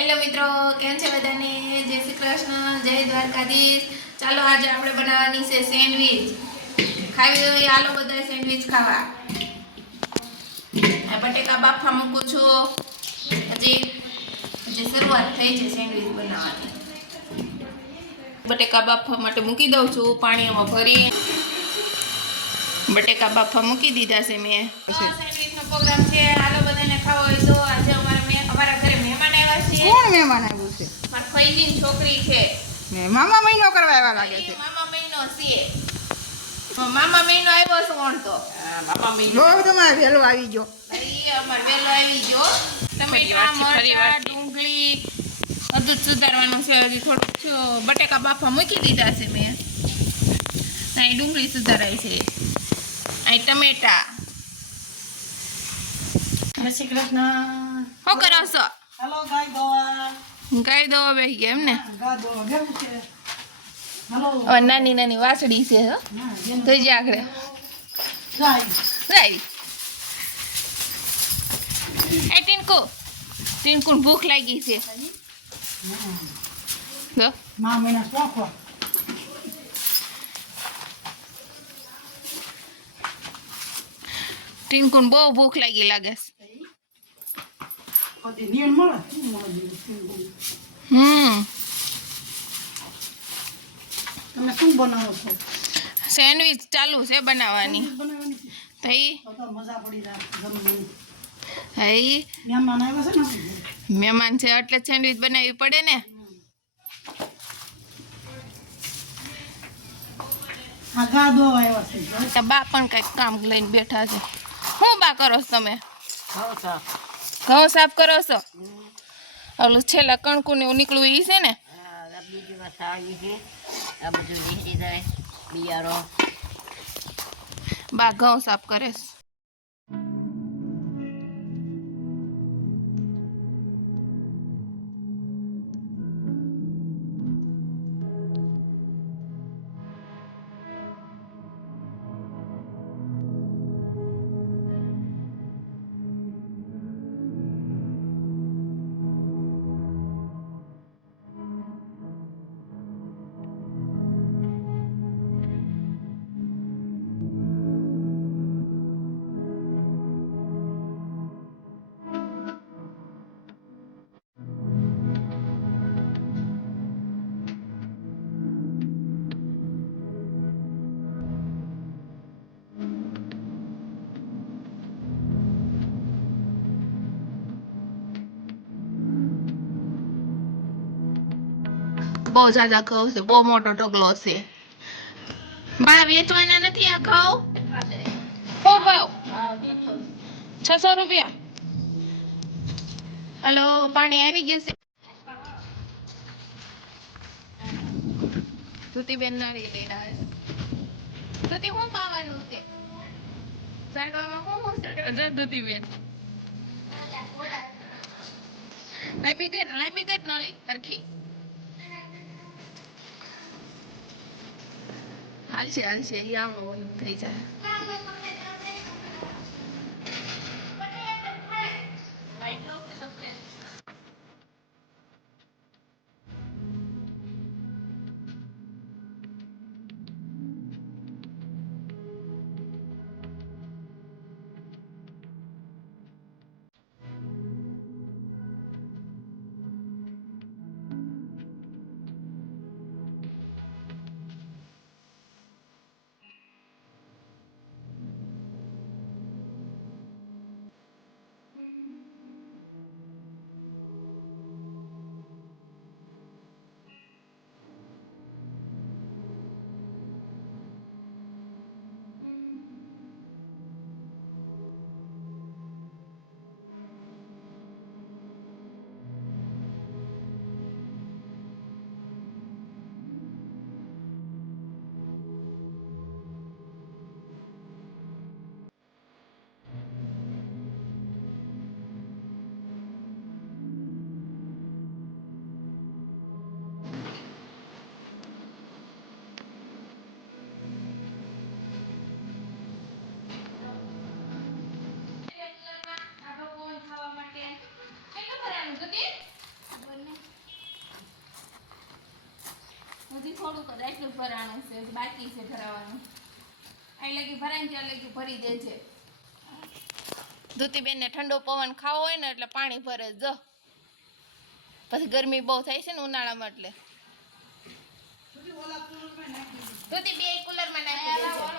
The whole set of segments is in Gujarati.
હેલો મિત્રો, કેમ છે બધાને? જય શ્રી કૃષ્ણ, જય દ્વારકાધીશ. ચાલો આજે આપણે બનાવવાની છે સેન્ડવીચ. ખાવી હોય આલો બધા સેન્ડવીચ ખાવા. આ બટેકા બાફા મૂકું છું. હજી શરૂઆત થઈ છે સેન્ડવીચ બનાવવાની. બટેકા બાફવા માટે મૂકી દઉં છું પાણીમાં ભરી. બટેકા બાફા મૂકી દીધા છે મેં. સેન્ડવીચનો પ્રોગ્રામ છે, આલો બધાને ખાવો હોય તો. આજે અમારા ઘરે મહેમાન આવ્યા છે. કોણ મહેમાન આવ્યું છે? મારા ફઈજીની છોકરી છે. મામા મહિનો કરવા આવ્યા લાગે છે. મામા મહિનો છે. મામા મહિનો આવ્યો છે કોણ તો? મામા મહિનો. બહુ તમારે વહેલો આવી ગયો. અમારે વહેલો આવી ગયો. ટમેટા, મરચાં, ડુંગળી બધું જ સુધારવાનું છે. હજી થોડુંક બટેકા બાફા મૂકી દીધા છે મેં. અહીં ડુંગળી સુધારાય છે. અહીં ટમેટા. જય શ્રી કૃષ્ણ. શું કરો છો? હાલો ગાય દોવા. ગાય દવા બેસી ગયા એમ ને? ગાય દોવા બેવું છે. હાલો. નાની નાની વાસળી છે. તો જ આગળ રાઈ. એ ટીનકુ ભૂખ લાગી છે. મા મહિના શોખો. ટીનકુન બહુ ભૂખ લાગી લાગે છે. તમે શું બનાવો છો? સેન્ડવીચ ચાલુ છે બનાવવાની. થઈ મજા પડી જાય. હઈ મહેમાન આવ્યા છે ને. મહેમાન છે એટલે સેન્ડવીચ બનાવવી પડે ને. હા ગા દોવા આવ્યા છે. બા પણ કઈક કામ લઈને બેઠા છે. શું બા કરો છો તમે? ઘઉં સાફ કરો છો? ઓલું છેલ્લા કણકું ને એવું નીકળવું એ છે ને? બા ઘઉં સાફ કરે છે. બહુ ઝાઝા ઘઉં છે, બહુ મોટો ઢગલો છે. બા વેચવાના નથી આ ઘઉં? શું ભાવ? 600 રૂપિયા. હલો, પાણી આવી ગયું છે. ધુતીબેન નારી લઈને આવે છે. ધુતી શું પાવાનું છે? સાંડવામાં શું ધુતીબેન? લાંબી કર નળી સરખી. હાલશે આમ થઈ જાય. થોડુંક જ આટલું ભરાણું છે બાકી છે ભરાવાનું આ લગી ભરાય ત્યાં લગી ભરી દેજે ધૂતીબેનને ઠંડો પવન ખાવો હોય ને એટલે પાણી ભરે જો પછી ગરમી બહુ થાય છે ને ઉનાળામાં એટલે ધૂતી બે કુલરમાં નાખી દેજે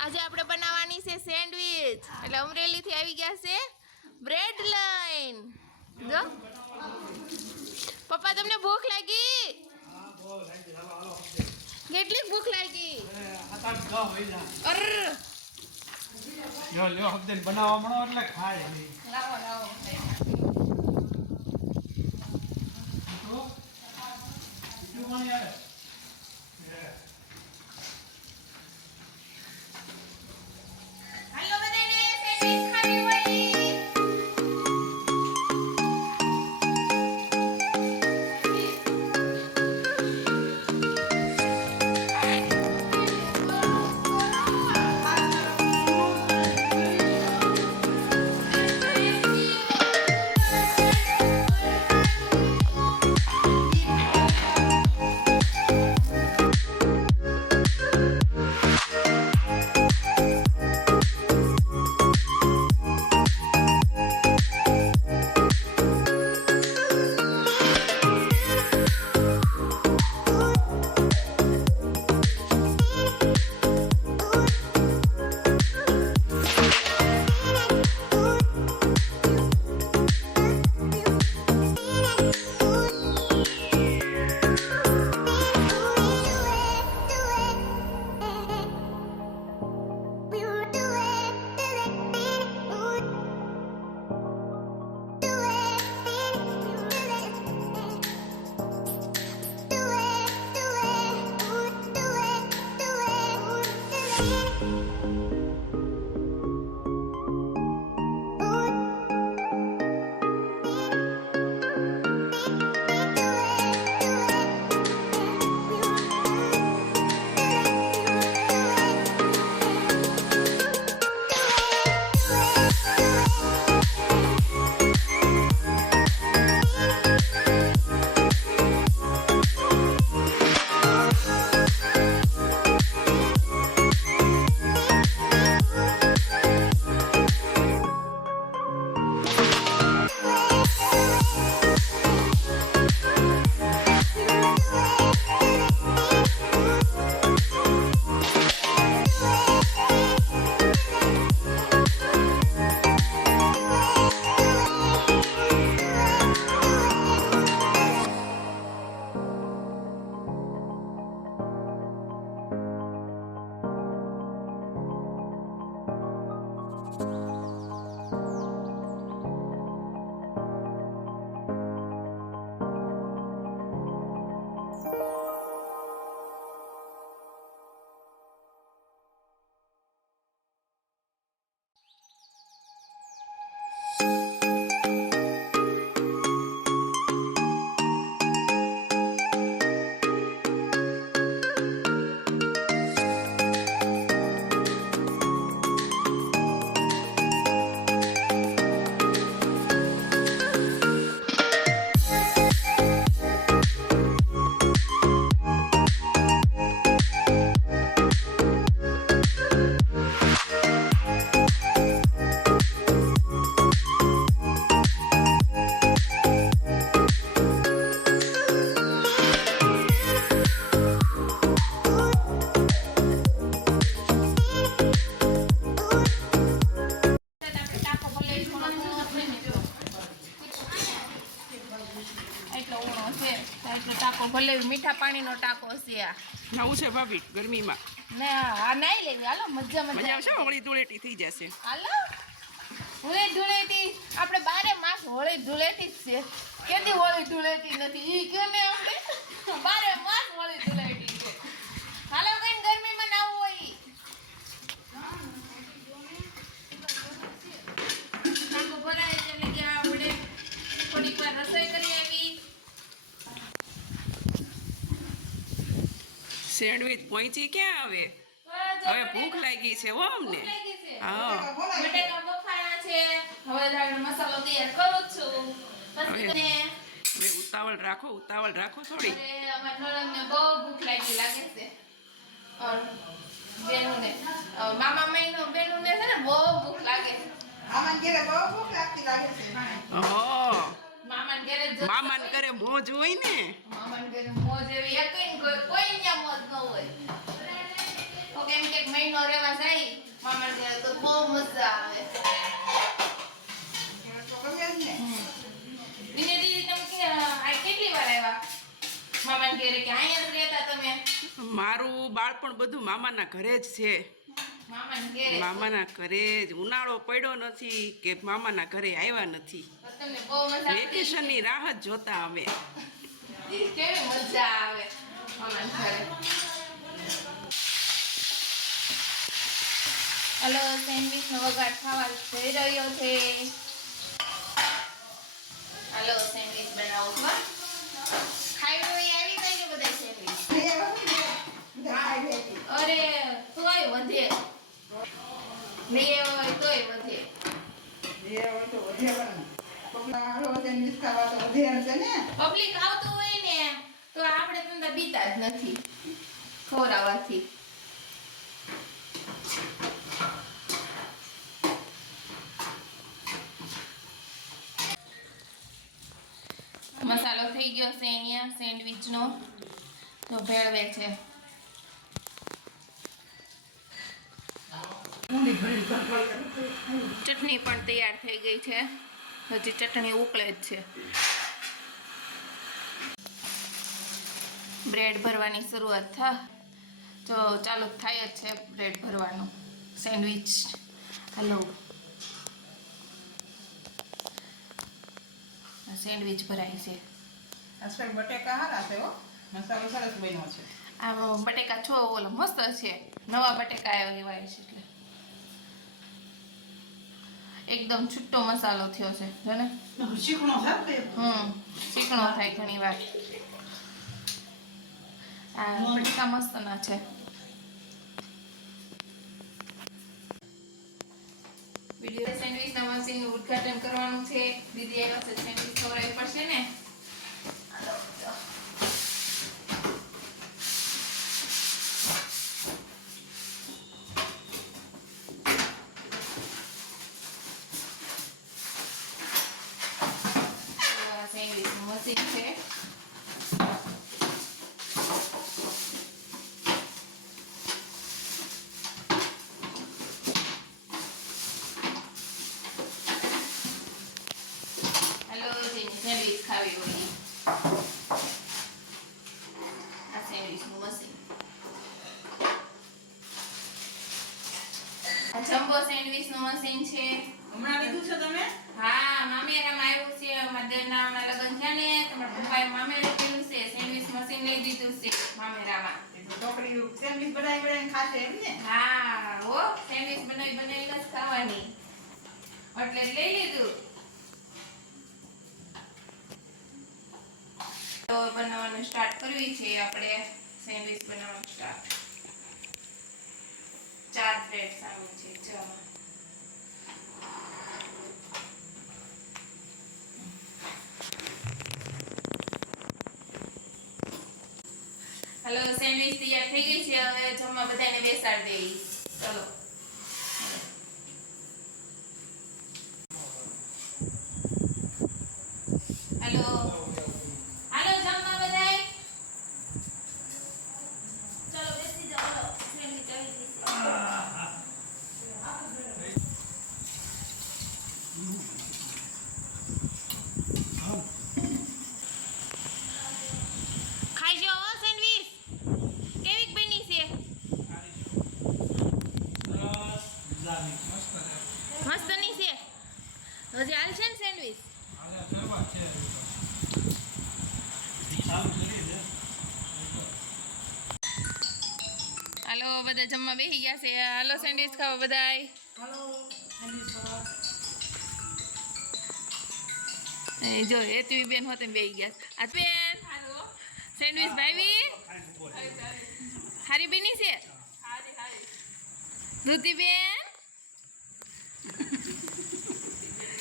આજે આપણે બનાવવાની છે સેન્ડવિચ એટલે અમરેલી થી આવી ગયા છે બ્રેડ લાઈન જો પપ્પા તમને ભૂખ લાગી કેટલી ભૂખ લાગી અર લ્યો હબદેન બનાવવા મળો એટલે ખાય લાવો લાવો બીજું પાણી આવે હાલો બધાને સેન્ડવિચ ખાવી હોય તો ટાંકો ભલે મીઠા પાણીનો ટાંકો છે આ નવું છે ભાભી ગરમીમાં ને આ નાઈ લેવી હાલો મજા મજા મજા આવશે હોળી ધૂળેટી થઈ જશે હાલો હોળી ધૂળેટી આપણે બારે માસ હોળી ધૂળેટી જ છે કેદી હોળી ધૂળેટી નથી ઈ કેને આપણે બારે માસ હોળી ધૂળેટી છે હાલો કઈ ગરમીમાં ના હોય ઈ. ટાંકો ભરાય એટલે કે આપણે થોડીક વાર રસોઈ કરી આવી સેન્ડવિચ પહોંચી ક્યાં આવે હવે ભૂખ લાગી છે હો અમને હા બટેકા બફાયા છે હવે આપણે મસાલો તૈયાર કરું છું પછી હવે. તને હવે ઉતાવળ રાખો થોડી અરે અમારા નણંદને બહુ ભૂખ લાગે છે ઓર બેનુને મામા મહિનો બેનુને છે ને બહુ ભૂખ લાગે છે હા મામાને ઘરે જ મામાને ઘરે મોજ હોય ને મામાને ઘરે મોજ એવી એકઈ કોઈ ન્યા મોજ ન હોય તો કેમ કે મહિનો રહેવા જાય મામાને ઘરે તો બહુ મજા આવે દિને દીદી તમે કે આ કેટલી વાર આવ્યા મામાને ઘરે કે અહીંયા જ રહેતા તમે મારું બાળપણ બધું મામાના ઘરે જ છે મામાને ઘરે મામાના ઘરે જ ઉનાળો પડ્યો નથી કે મામાના ઘરે આવ્યા નથી તો તમને બહુ મજા આવે વેકેશનની રાહ જ જોતા અમે કેવી મજા આવે મામાને ઘરે હલો સેન્ડવિચ નો વઘાર ખાવા જઈ રહ્યો છે હલો સેન્ડવિચ બનાવું છું હો. ખાઈ આવી ગઈ કે બધા સેન્ડવિચ અરે તોય વધે લઈ આવ્યો હોય તોય વધે પબ્લિક આવતું હોય ને તો આપણે તમને બીતા જ નથી ખવડાવવાથી મસાલો થઈ ગયો છે અહીંયા સેન્ડવિચનો તો ભેળવે છે ચટણી પણ તૈયાર થઈ ગઈ છે હજી ચટણી ઉકળે જ છે બ્રેડ ભરવાની શરૂઆત તો ચાલુ થાય જ છે બ્રેડ ભરવાનું સેન્ડવિચ હલો સેન્ડવિચ ભરાય છે આજકાલ બટેકા હારા છે હો મસાલો સરસ બન્યો છે આ બટેકા છો ઓલો મસ્ત છે નવા બટેકા આવ્યા છે એટલે એકદમ છૂટો મસાલો થયો છે જો ને શીખણો છે ચીકણો થાય ઘણી વાર આ બટેકા મસ્ત ના છે વિડિયો સેન્ડવિચના મશીનનું ઉદ્ઘાટન કરવાનું છે દીદી આવ્યા છે સેન્ડવિચ ખવડાવવી પડશે ને સેન્ડવિચનું મશીન છે હેલો જેની સેન્ડવિચ ખાવી હોય આ સેન્ડવિચનું મશીન આ જમ્બો સેન્ડવિચનું મશીન છે હમણાં લીધું છે તમે હા મામેરામાં આવ્યું છે મધરના હમણાં લગ્ન છે ને તમારા પપ્પાએ મામેરું કર્યું છે સેન્ડવિચ મશીન લઈ દીધું છે મામેરામાં છોકરી સેન્ડવિચ બનાવીને ખાશે એમ ને હા હો સેન્ડવિચ બનાવીને જ ખાવાની એટલે લઈ લીધું તો બનાવવાનું સ્ટાર્ટ કરવી છે આપણે સેન્ડવિચ બનાવવાનું સ્ટાર્ટ 4 બ્રેડ સામેલ છે ચાલો हेलो सैंडविच तैयार થઈ ગઈ છે હવે જમવા બધાને બેસાડ દેઈ ચલો हेलो हेलो જમવા બધાય ચલો બેસી જાઓ લો સેન્ડવિચ આવી ગઈ છે આજે શરૂઆત છે હજુ તો. ચાલુ કરી દે. હાલો બધા જમવા બેસી ગયા છે. હાલો સેન્ડવિચ ખાવા બધાય. જો હેતવી બેન હોતે બેસી ગયા છે. આ બેન સેન્ડવિચ ભાવી હારી બની છે. ધૃતિ બેન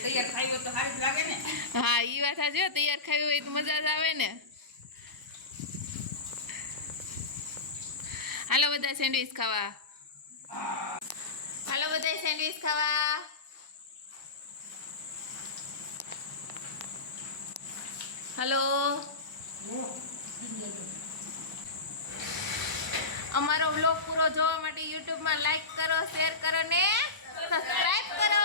તૈયાર ખાઈ હોય તો સારી જ લાગે ને. હા ઈ વાત હાચી હો. તૈયાર ખાવી હોય તો મજા જ આવે ને. હાલો બધા સેન્ડવિચ ખાવા. હાલો બધા સેન્ડવિચ ખાવા. હાલો અમારો વ્લોગ પૂરો જોવા માટે યુટ્યુબમાં લાઈક કરો, શેર કરો ને સબસ્ક્રાઇબ કરો.